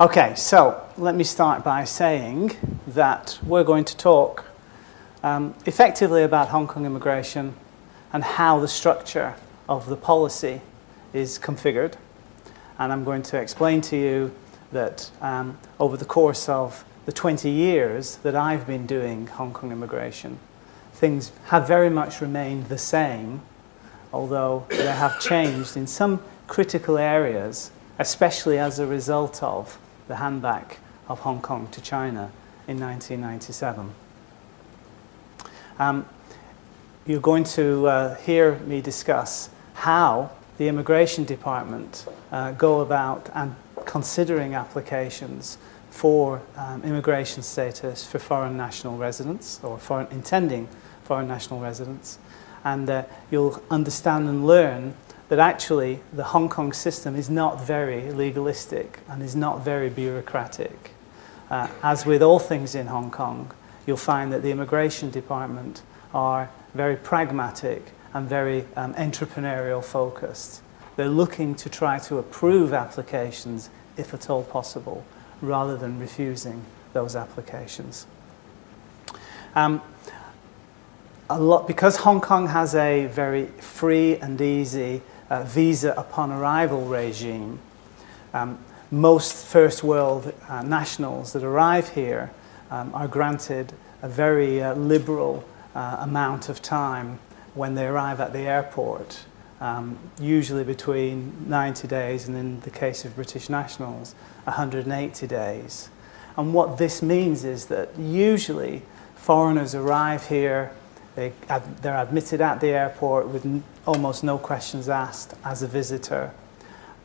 Okay, so let me start by saying that we're going to talk effectively about Hong Kong immigration and how the structure of the policy is configured. And I'm going to explain to you that over the course of the 20 years that I've been doing Hong Kong immigration, things have very much remained the same, although they have changed in some critical areas, especially as a result of the handback of Hong Kong to China in 1997. You're going to hear me discuss how the Immigration Department go about and considering applications for immigration status for foreign national residents or intending foreign national residents. And you'll understand and learn that actually the Hong Kong system is not very legalistic and is not very bureaucratic. As with all things in Hong Kong, you'll find that the Immigration Department are very pragmatic and very entrepreneurial focused. They're looking to try to approve applications, if at all possible, rather than refusing those applications. Because Hong Kong has a very free and easy visa upon arrival regime, most first world nationals that arrive here are granted a very liberal amount of time when they arrive at the airport, usually between 90 days and in the case of British nationals, 180 days. And what this means is that usually foreigners arrive here, they're admitted at the airport with almost no questions asked as a visitor.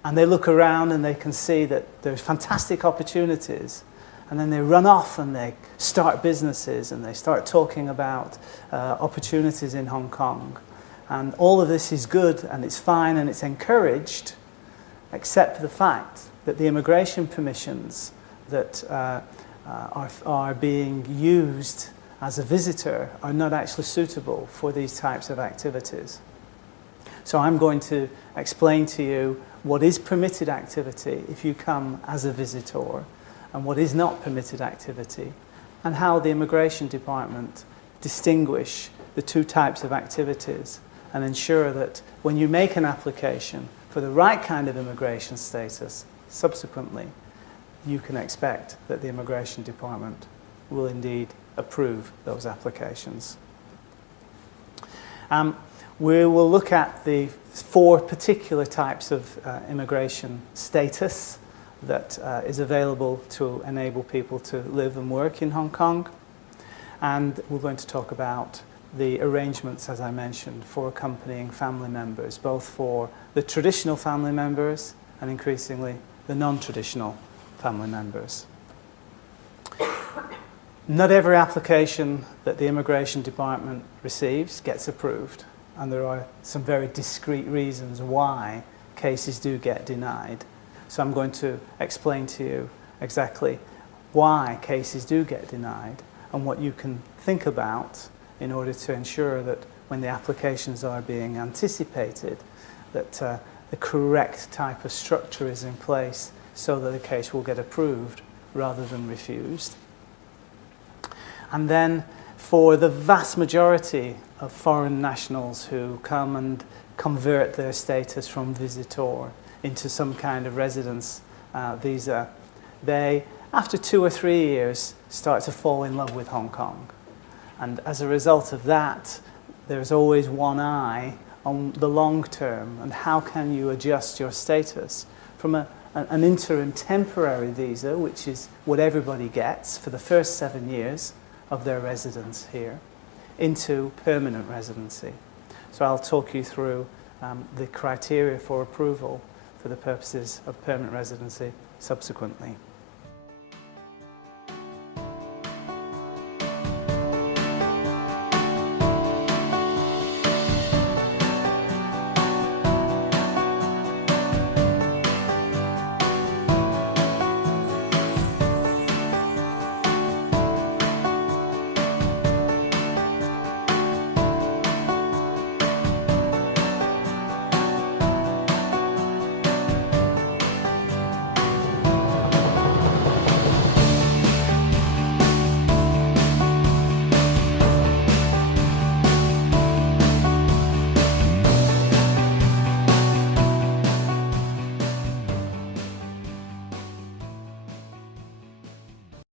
And they look around and they can see that there's fantastic opportunities. And then they run off and they start businesses and they start talking about opportunities in Hong Kong. And all of this is good and it's fine and it's encouraged, except for the fact that the immigration permissions that are being used as a visitor are not actually suitable for these types of activities. So I'm going to explain to you what is permitted activity if you come as a visitor and what is not permitted activity, and how the Immigration Department distinguish the two types of activities and ensure that when you make an application for the right kind of immigration status, subsequently, you can expect that the Immigration Department will indeed approve those applications. We will look at the four particular types of immigration status that is available to enable people to live and work in Hong Kong. And we're going to talk about the arrangements, as I mentioned, for accompanying family members, both for the traditional family members and increasingly the non-traditional family members. Not every application that the Immigration Department receives gets approved, and there are some very discrete reasons why cases do get denied. So I'm going to explain to you exactly why cases do get denied and what you can think about in order to ensure that when the applications are being anticipated, that the correct type of structure is in place so that the case will get approved rather than refused. And then for the vast majority of foreign nationals who come and convert their status from visitor into some kind of residence visa, they, after 2 or 3 years, start to fall in love with Hong Kong. And as a result of that, there's always one eye on the long term and how can you adjust your status from an interim temporary visa, which is what everybody gets for the first 7 years of their residence here, into permanent residency. So I'll talk you through the criteria for approval for the purposes of permanent residency subsequently.